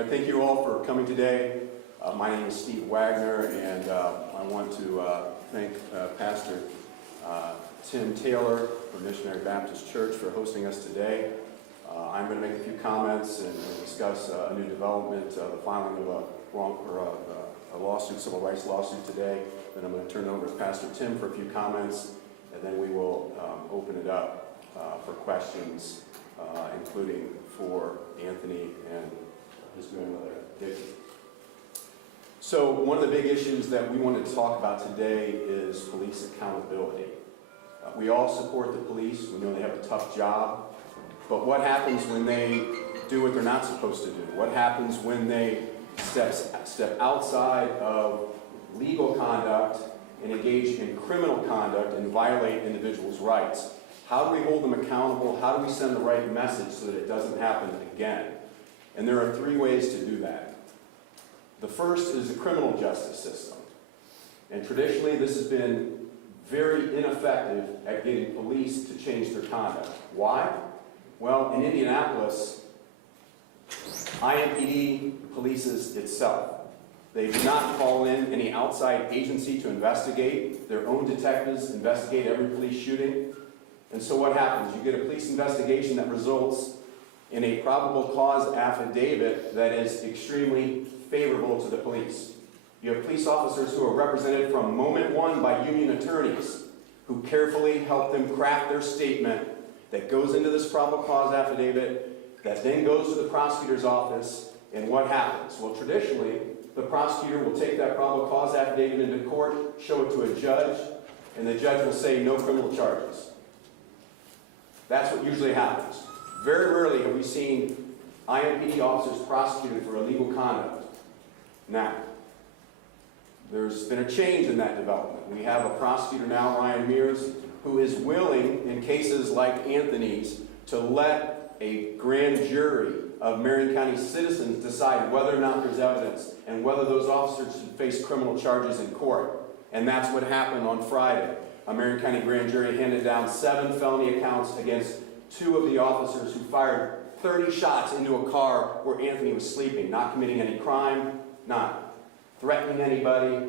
All right, thank you all for coming today. My name is Steve Wagner, and I want to thank Pastor Tim Taylor from Missionary Baptist Church for hosting us today. I'm going to make a few comments and discuss a new development, the filing of a lawsuit, civil rights lawsuit today. Then I'm going to turn it over to Pastor Tim for a few comments, and then we will open it up for questions, including for Anthony and his grandmother, Vickie. So one of the big issues that we wanted to talk about today is police accountability. We all support the police. We know they have a tough job. But what happens when they do what they're not supposed to do? What happens when they step outside of legal conduct and engage in criminal conduct and violate individuals' rights? How do we hold them accountable? How do we send the right message so that it doesn't happen again? And there are three ways to do that. The first is the criminal justice system. And traditionally, this has been very ineffective at getting police to change their conduct. Why? Well, in Indianapolis, IMPD polices itself. They do not call in any outside agency to investigate. Their own detectives investigate every police shooting. And so what happens? You get a police investigation that results in a probable cause affidavit that is extremely favorable to the police. You have police officers who are represented from moment one by union attorneys who carefully help them craft their statement that goes into this probable cause affidavit, that then goes to the prosecutor's office, and what happens? Well, traditionally, the prosecutor will take that probable cause affidavit into court, show it to a judge, and the judge will say no criminal charges. That's what usually happens. Very rarely have we seen IMPD officers prosecuted for illegal conduct. Now, there's been a change in that development. We have a prosecutor now, Ryan Mears, who is willing, in cases like Anthony's, to let a grand jury of Marion County citizens decide whether or not there's evidence and whether those officers should face criminal charges in court. And that's what happened on Friday. A Marion County grand jury handed down 7 felony accounts against 2 of the officers who fired 30 shots into a car where Anthony was sleeping, not committing any crime, not threatening anybody,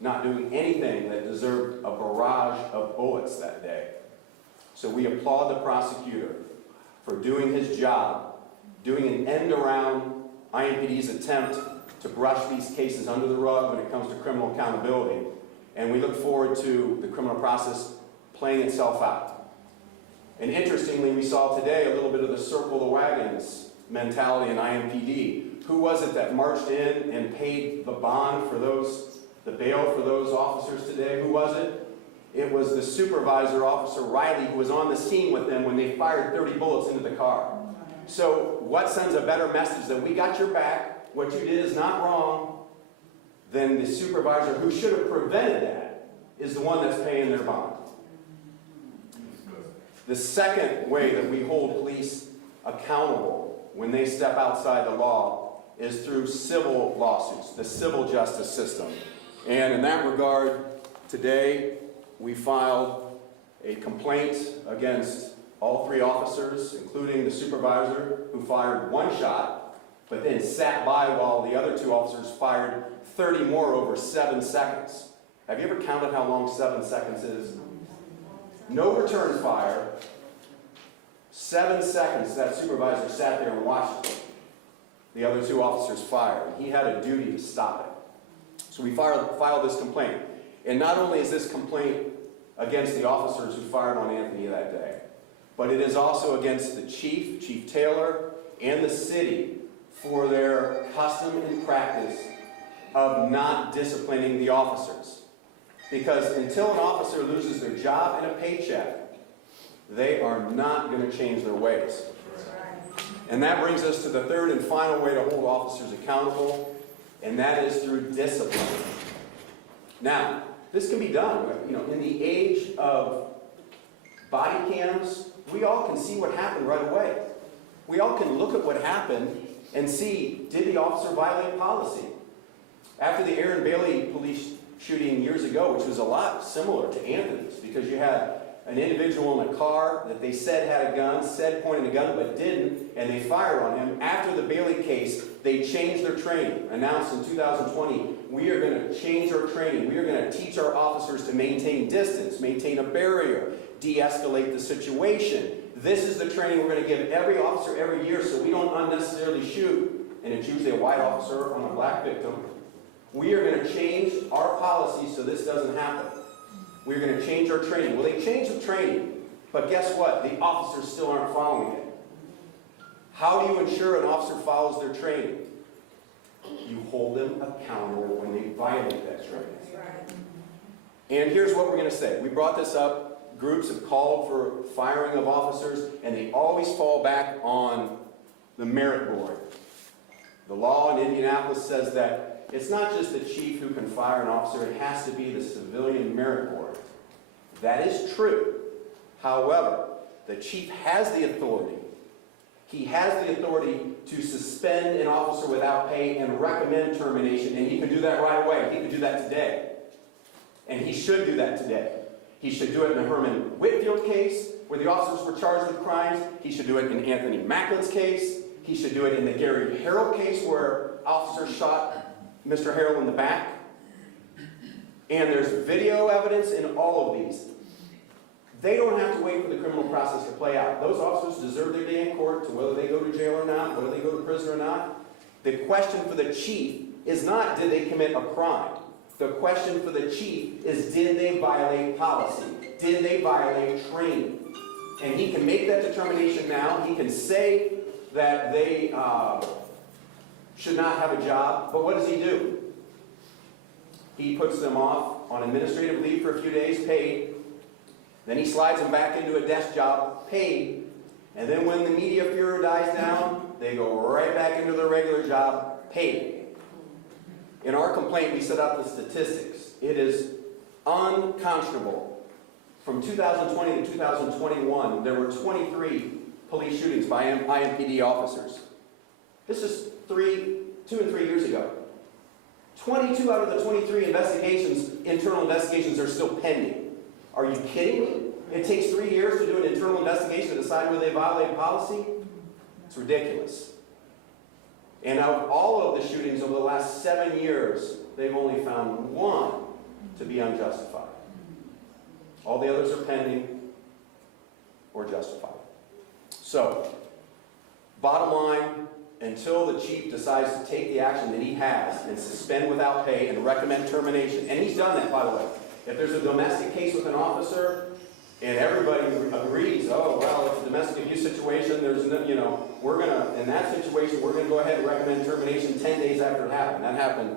not doing anything that deserved a barrage of bullets that day. So we applaud the prosecutor for doing his job, doing an end around IMPD's attempt to brush these cases under the rug when it comes to criminal accountability. And we look forward to the criminal process playing itself out. And interestingly, we saw today a little bit of the circle the wagons mentality in IMPD. Who was it that marched in and paid the bond for the bail for those officers today? Who was it? It was the supervisor, Officer Riley, who was on the scene with them when they fired 30 bullets into the car. So what sends a better message that we got your back, what you did is not wrong, than the supervisor who should have prevented that is the one that's paying their bond. The second way that we hold police accountable when they step outside the law is through civil lawsuits, the civil justice system. And in that regard, today we filed a complaint against all 3 officers, including the supervisor who fired 1 shot, but then sat by while the other 2 officers fired 30 more over 7 seconds. Have you ever counted how long 7 seconds is? No return fire. 7 seconds that supervisor sat there and watched the other 2 officers fire. And he had a duty to stop it. So we filed this complaint. And not only is this complaint against the officers who fired on Anthony that day, but it is also against the chief, Chief Taylor, and the city for their custom and practice of not disciplining the officers. Because until an officer loses their job and a paycheck, they are not going to change their ways. And that brings us to the third and final way to hold officers accountable, and that is through discipline. Now, this can be done. In the age of body cams, we all can see what happened right away. We all can look at what happened and see, did the officer violate policy? After the Aaron Bailey police shooting years ago, which was a lot similar to Anthony's, because you had an individual in a car that they said had a gun, said pointed a gun, but didn't, and they fired on him. After the Bailey case, they changed their training, announced in 2020, we are going to change our training. We are going to teach our officers to maintain distance, maintain a barrier, de-escalate the situation. This is the training we're going to give every officer every year so we don't unnecessarily shoot, and it's usually a white officer on a black victim. We are going to change our policy so this doesn't happen. We're going to change our training. Well, they changed the training, but guess what? The officers still aren't following it. How do you ensure an officer follows their training? You hold them accountable when they violate that training. And here's what we're going to say. We brought this up. Groups have called for firing of officers, and they always fall back on the merit board. The law in Indianapolis says that it's not just the chief who can fire an officer, it has to be the civilian merit board. That is true. However, the chief has the authority. He has the authority to suspend an officer without pay and recommend termination, and he can do that right away. He can do that today. And he should do that today. He should do it in the Herman Whitfield case, where the officers were charged with crimes. He should do it in Anthony Maclin's case. He should do it in the Gary Harrell case, where officers shot Mr. Harrell in the back. And there's video evidence in all of these. They don't have to wait for the criminal process to play out. Those officers deserve their day in court, to whether they go to jail or not, whether they go to prison or not. The question for the chief is not, did they commit a crime? The question for the chief is, did they violate policy? Did they violate training? And he can make that determination now. He can say that they should not have a job, but what does he do? He puts them off on administrative leave for a few days, paid. Then he slides them back into a desk job, paid. And then when the media furor dies down, they go right back into their regular job, paid. In our complaint, we set out the statistics. It is unconscionable. From 2020 to 2021, there were 23 police shootings by IMPD officers. This is 2 and 3 years ago. 22 out of the 23 investigations, internal investigations, are still pending. Are you kidding me? It takes 3 years to do an internal investigation to decide whether they violate policy? It's ridiculous. And out of all of the shootings over the last 7 years, they've only found one to be unjustified. All the others are pending or justified. So, bottom line, until the chief decides to take the action that he has and suspend without pay and recommend termination, and he's done that, by the way. If there's a domestic case with an officer and everybody agrees, oh, well, it's a domestic abuse situation, there's no, in that situation, we're going to go ahead and recommend termination 10 days after it happened. That happened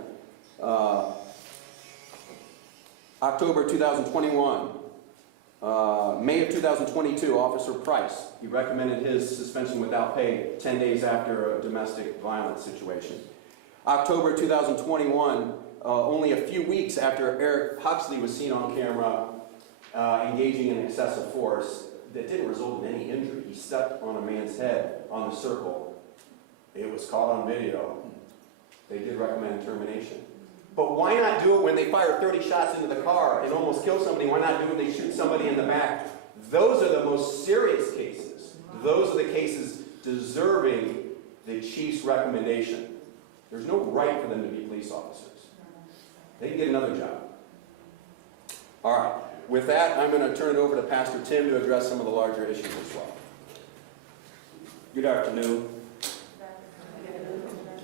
October 2021. May of 2022, Officer Price, he recommended his suspension without pay 10 days after a domestic violence situation. October 2021, only a few weeks after Eric Huxley was seen on camera engaging in excessive force that didn't result in any injury. He stepped on a man's head on the circle. It was caught on video. They did recommend termination. But why not do it when they fire 30 shots into the car and almost kill somebody? Why not do it when they shoot somebody in the back? Those are the most serious cases. Those are the cases deserving the chief's recommendation. There's no right for them to be police officers. They can get another job. All right. With that, I'm going to turn it over to Pastor Tim to address some of the larger issues as well. Good afternoon.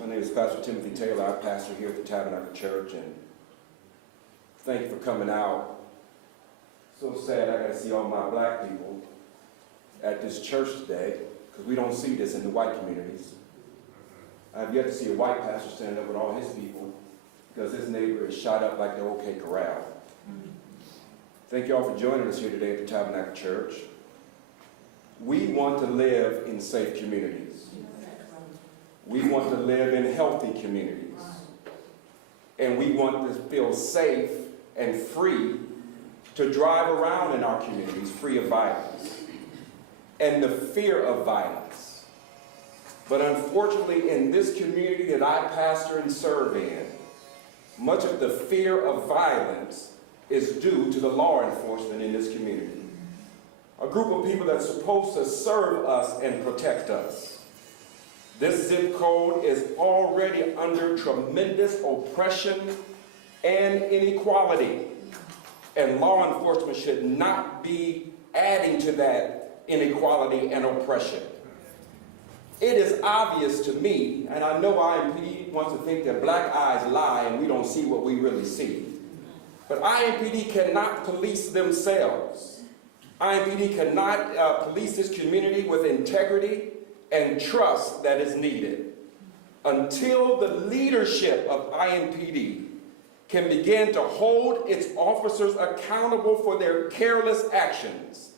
My name is Pastor Timothy Taylor. I'm pastor here at the Tabernacle Church, and thank you for coming out. So sad I got to see all my black people at this church today, because we don't see this in the white communities. I've yet to see a white pastor stand up with all his people, because his neighbor is shot up like the OK Corral. Thank you all for joining us here today at the Tabernacle Church. We want to live in safe communities. We want to live in healthy communities. And we want to feel safe and free to drive around in our communities free of violence and the fear of violence. But unfortunately, in this community that I pastor and serve in, much of the fear of violence is due to the law enforcement in this community. a group of people that's supposed to serve us and protect us. This zip code is already under tremendous oppression and inequality, and law enforcement should not be adding to that inequality and oppression. It is obvious to me, and I know IMPD wants to think that black eyes lie and we don't see what we really see, but IMPD cannot police themselves. IMPD cannot police this community with integrity and trust that is needed. Until the leadership of IMPD can begin to hold its officers accountable for their careless actions.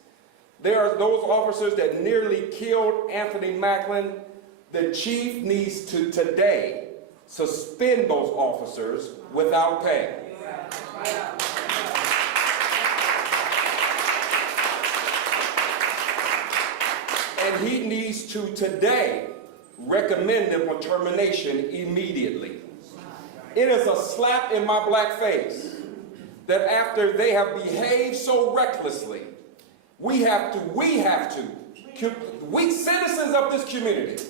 There are those officers that nearly killed Anthony Maclin. The chief needs to today suspend those officers without pay. And he needs to today recommend them for termination immediately. It is a slap in my black face that after they have behaved so recklessly, we citizens of this community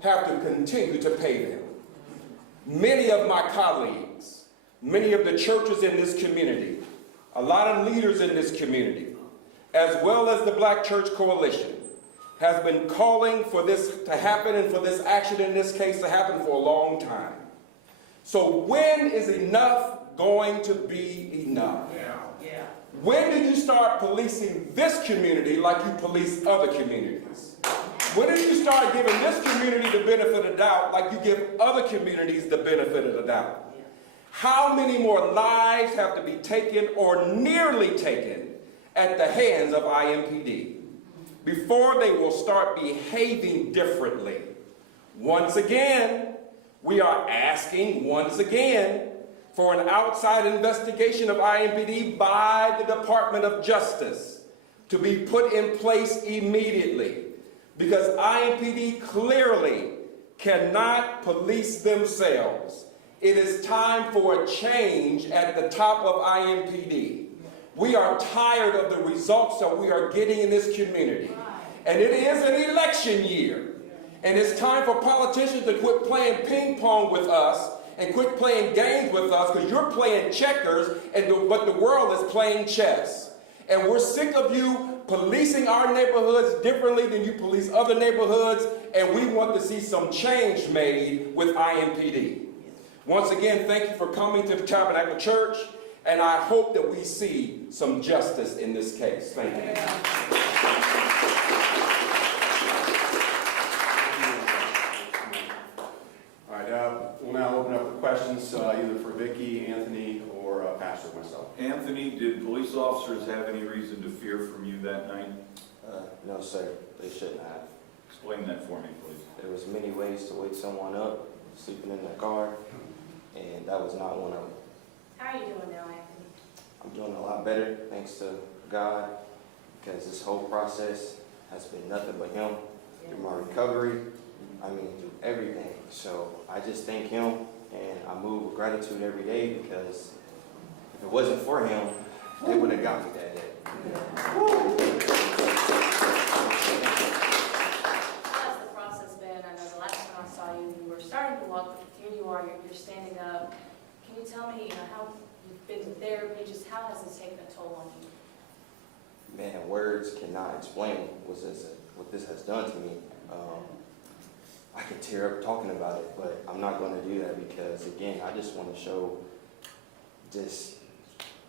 have to continue to pay them. Many of my colleagues, many of the churches in this community, a lot of leaders in this community, as well as the Black Church Coalition, has been calling for this to happen and for this action in this case to happen for a long time. So when is enough going to be enough? When do you start policing this community like you police other communities? When do you start giving this community the benefit of the doubt like you give other communities the benefit of the doubt? How many more lives have to be taken or nearly taken at the hands of IMPD before they will start behaving differently? Once again, we are asking once again for an outside investigation of IMPD by the Department of Justice to be put in place immediately, because IMPD clearly cannot police themselves. It is time for a change at the top of IMPD. We are tired of the results that we are getting in this community. And it is an election year. And it's time for politicians to quit playing ping pong with us and quit playing games with us, because you're playing checkers, but the world is playing chess. And we're sick of you policing our neighborhoods differently than you police other neighborhoods, and we want to see some change made with IMPD. Once again, thank you for coming to the Tabernacle Church, and I hope that we see some justice in this case. Thank you. We'll now open up for questions, either for Vickie, Anthony, or Pastor myself. Anthony, did police officers have any reason to fear from you that night? No, sir. They shouldn't have. Explain that for me, please. There was many ways to wake someone up, sleeping in their car, and that was not one of them. How are you doing now, Anthony? I'm doing a lot better, thanks to God, because this whole process has been nothing but Him. Through my recovery, through everything. So I just thank Him, and I move with gratitude every day, because if it wasn't for Him, they wouldn't have got me that day. How's the process been? I know the last time I saw you, you were starting to walk. Here you are, you're standing up. Can you tell me, how you've been to therapy? Just how has this taken a toll on you? Man, words cannot explain what this has done to me. I could tear up talking about it, but I'm not going to do that, because, again, I just want to show just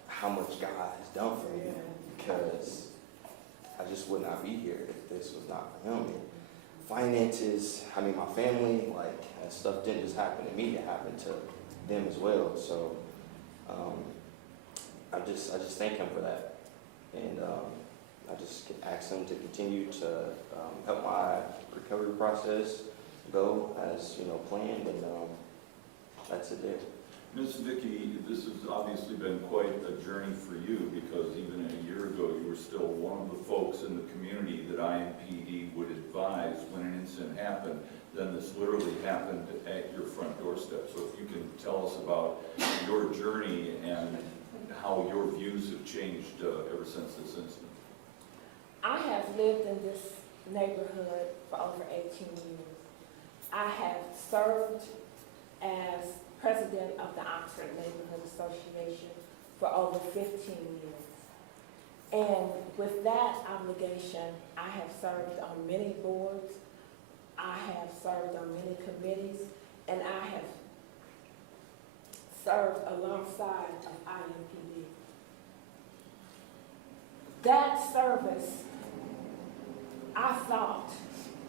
how much God has done for me, because I just would not be here if this was not for Him. And finances, my family, that stuff didn't just happen to me, it happened to them as well. So I just thank Him for that. And I just ask Him to continue to help my recovery process go as planned, and that's it there. Ms. Vickie, this has obviously been quite a journey for you, because even a year ago you were still one of the folks in the community that IMPD would advise when an incident happened. Then this literally happened at your front doorstep. So if you can tell us about your journey and how your views have changed ever since this incident. I have lived in this neighborhood for over 18 years. I have served as president of the Oxford Neighborhood Association for over 15 years. And with that obligation, I have served on many boards, I have served on many committees, and I have served alongside of IMPD. That service, I thought,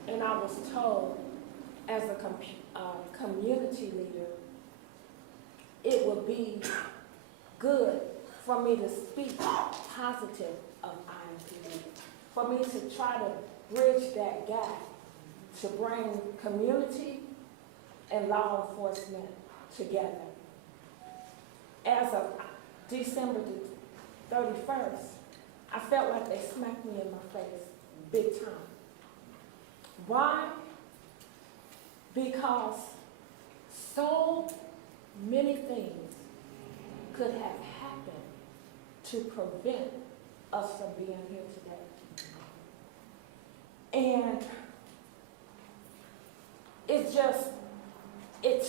and I was told as a community leader, it would be good for me to speak positive of IMPD, for me to try to bridge that gap, to bring community and law enforcement together. As of December the 31st, I felt like they smacked me in my face big time. Why? Because so many things could have happened to prevent us from being here today. And it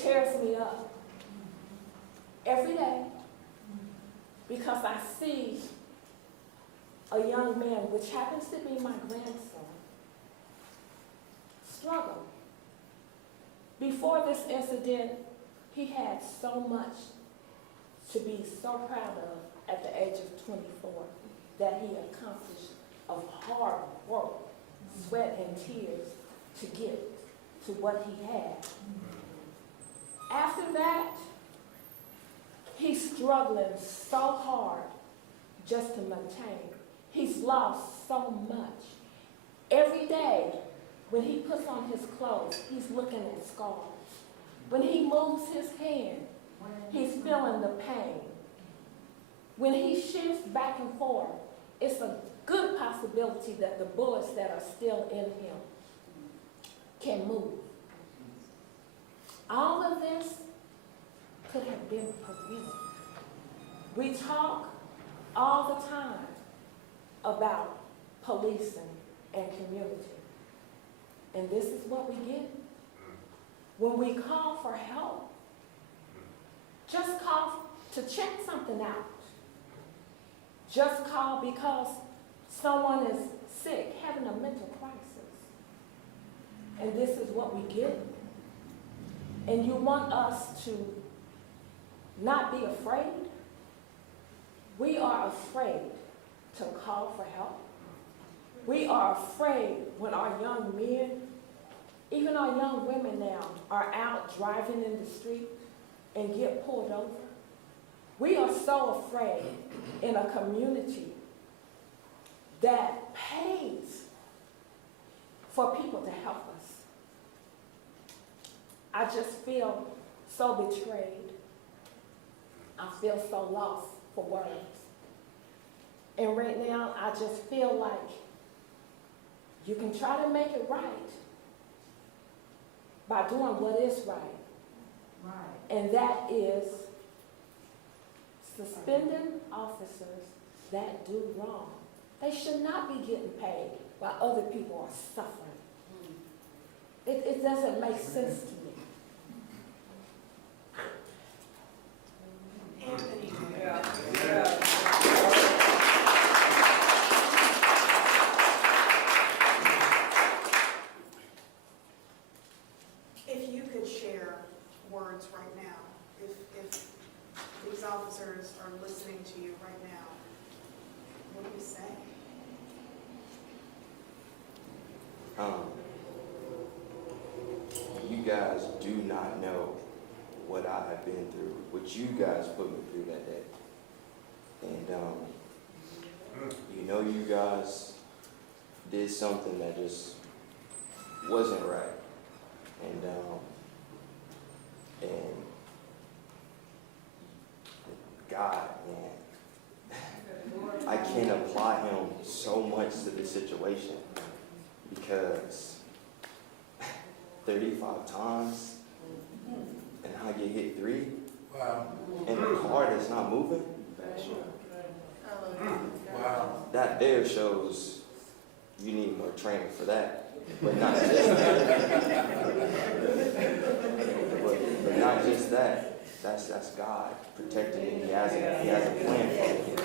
tears me up every day because I see a young man, which happens to be my grandson, struggle. Before this incident, he had so much to be so proud of at the age of 24 that he accomplished of hard work, sweat and tears to get to what he had. After that, he's struggling so hard just to maintain. He's lost so much. Every day, when he puts on his clothes, he's looking at scars. When he moves his hand, he's feeling the pain. When he shifts back and forth, it's a good possibility that the bullets that are still in him can move. All of this could have been prevented. We talk all the time about policing and community. And this is what we get. When we call for help, just call to check something out. Just call because someone is sick, having a mental crisis. And this is what we get. And you want us to not be afraid? We are afraid to call for help. We are afraid when our young men, even our young women now, are out driving in the street and get pulled over. We are so afraid in a community that pays for people to help us. I just feel so betrayed. I feel so lost for words. And right now, I just feel like you can try to make it right by doing what is right. Right. And that is suspending officers that do wrong. They should not be getting paid while other people are suffering. It doesn't make sense to me. Anthony, if you could share words right now, if these officers are listening to you right now, what do you say? You guys do not know what I have been through, what you guys put me through that day. And you know, you guys did something that just wasn't right. And God, man, I can't apply him so much to the situation because 35 times and I get hit 3. Wow. And the car that's not moving. Wow. That there shows you need more training for that. But not just that. but not just that. That's God protecting me. He has a plan for me.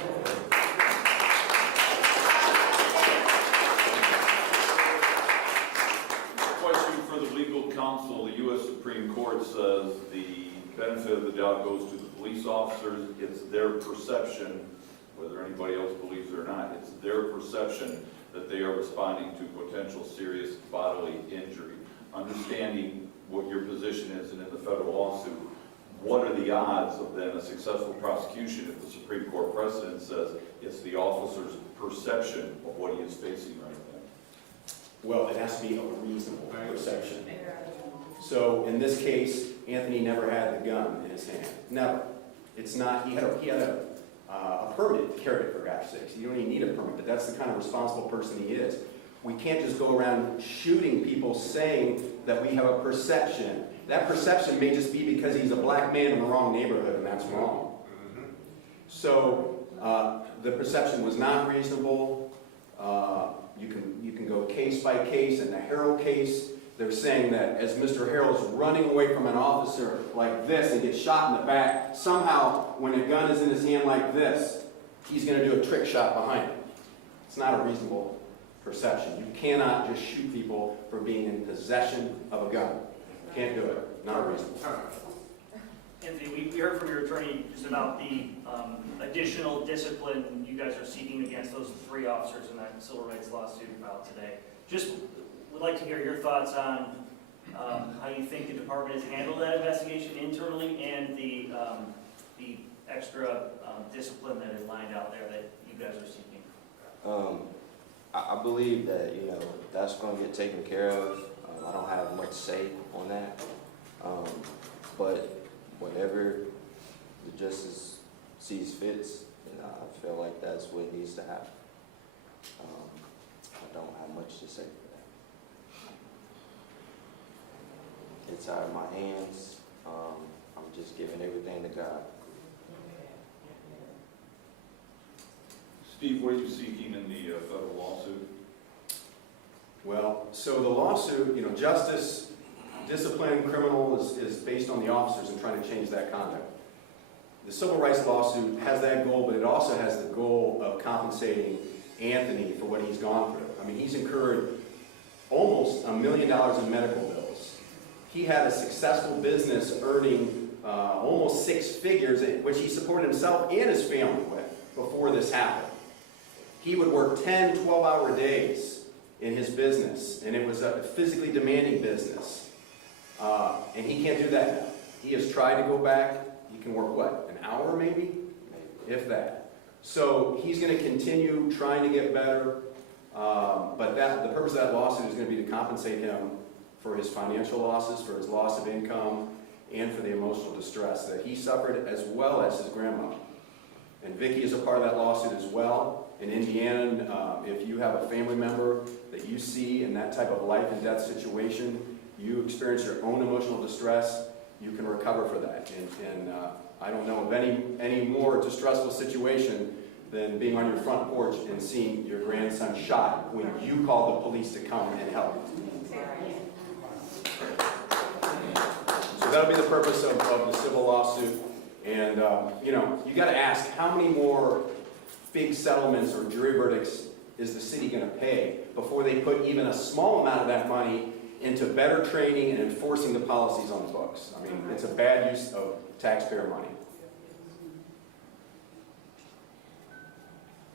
Question for the legal counsel. The U.S. Supreme Court says the benefit of the doubt goes to the police officers. It's their perception, whether anybody else believes it or not, it's their perception that they are responding to potential serious bodily injury. Understanding what your position is and in the federal lawsuit, what are the odds of then a successful prosecution if the Supreme Court precedent says it's the officer's perception of what he is facing right now? Well, it has to be a reasonable perception. So in this case, Anthony never had the gun in his hand. Never. It's not, he had a permit to carry it, for gosh sakes. You don't even need a permit, but that's the kind of responsible person he is. We can't just go around shooting people saying that we have a perception. That perception may just be because he's a black man in the wrong neighborhood, and that's wrong. So the perception was not reasonable. You can go case by case. In the Harrell case, they're saying that as Mr. Harrell's running away from an officer like this and gets shot in the back, somehow when a gun is in his hand like this, he's going to do a trick shot behind it. It's not a reasonable perception. You cannot just shoot people for being in possession of a gun. Can't do it. Not reasonable. Anthony, we heard from your attorney just about the additional discipline you guys are seeking against those 3 officers in that civil rights lawsuit filed today. Just would like to hear your thoughts on how you think the department has handled that investigation internally and the extra discipline that is lined out there that you guys are seeking. I believe that, that's going to get taken care of. I don't have much say on that. But whatever the justice sees fits, I feel like that's what needs to happen. I don't have much to say for that. It's out of my hands. I'm just giving everything to God. Steve, what are you seeking in the federal lawsuit? Well, so the lawsuit, justice, discipline, criminal is based on the officers and trying to change that conduct. The civil rights lawsuit has that goal, but it also has the goal of compensating Anthony for what he's gone through. I mean, he's incurred almost $1 million in medical bills. He had a successful business earning almost 6 figures, which he supported himself and his family with before this happened. He would work 10, 12-hour days in his business, and it was a physically demanding business. And he can't do that now. He has tried to go back. He can work, what, an hour maybe? If that. So he's going to continue trying to get better, but the purpose of that lawsuit is going to be to compensate him for his financial losses, for his loss of income, and for the emotional distress that he suffered, as well as his grandmother. And Vickie is a part of that lawsuit as well. In Indiana, if you have a family member that you see in that type of life and death situation, you experience your own emotional distress, you can recover for that. And I don't know of any more distressful situation than being on your front porch and seeing your grandson shot when you call the police to come and help. So that'll be the purpose of the civil lawsuit. And, you got to ask, how many more big settlements or jury verdicts is the city going to pay before they put even a small amount of that money into better training and enforcing the policies on the books? I mean, it's a bad use of taxpayer money.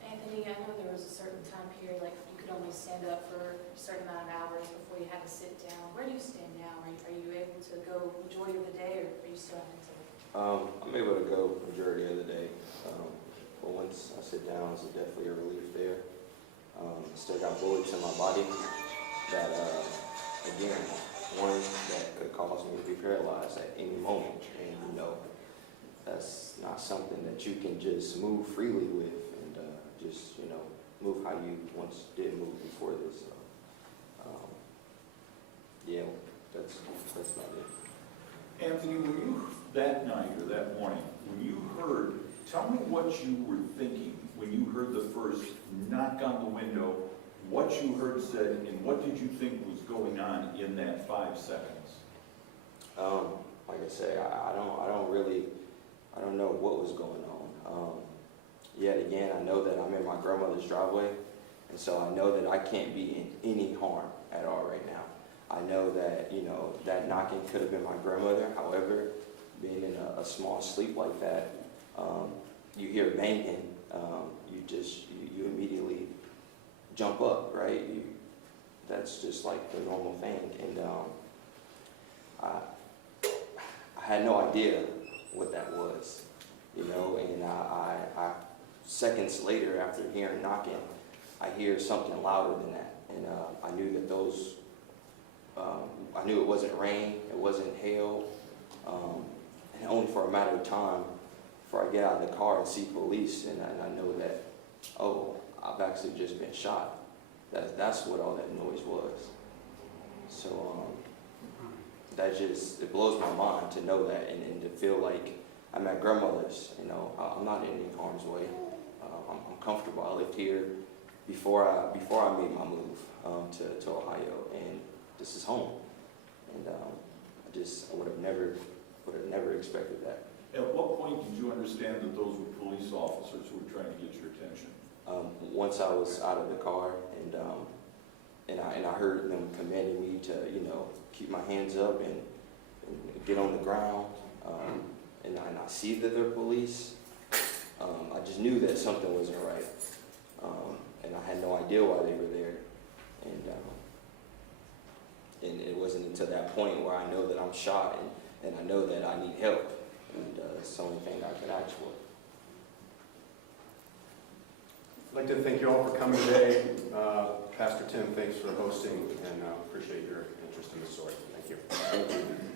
Anthony, I know there was a certain time period, like you could only stand up for a certain amount of hours before you had to sit down. Where do you stand now? Are you able to go majority of the day, or are you still having to? I'm able to go majority of the day. But once I sit down, it's definitely a relief there. Still got bullets in my body that, again, one that could cause me to be paralyzed at any moment. And, that's not something that you can just move freely with and just, move how you once did move before this. So, yeah, that's about it. Anthony, when you, that night or that morning, when you heard, tell me what you were thinking when you heard the first knock on the window, what you heard said, and what did you think was going on in that 5 seconds? Like I say, I don't know what was going on. Yet again, I know that I'm in my grandmother's driveway, and so I know that I can't be in any harm at all right now. I know that, you know, that knocking could have been my grandmother. However, being in a small sleep like that, you hear banging, you immediately jump up, right? That's just like the normal thing. And I had no idea what that was, you know, and I seconds later after hearing knocking, I hear something louder than that. And I knew that I knew it wasn't rain, it wasn't hail, and only for a matter of time before I get out of the car and see police, and I know that, oh, I've actually just been shot. That's what all that noise was. So it blows my mind to know that, and to feel like I'm at grandmother's. You know, I'm not in any harm's way. I'm comfortable. I lived here before I made my move to Ohio, and this is home. And I would have never expected that. At what point did you understand that those were police officers who were trying to get your attention? Once I was out of the car, and I heard them commanding me to, you know, keep my hands up and get on the ground, and I see that they're police. I just knew that something wasn't right, and I had no idea why they were there, and it wasn't until that point where I know that I'm shot and I know that I need help, and it's the only thing I could ask for. I'd like to thank you all for coming today. Pastor Tim, thanks for hosting, and appreciate your interest in the story. Thank you. Thank you.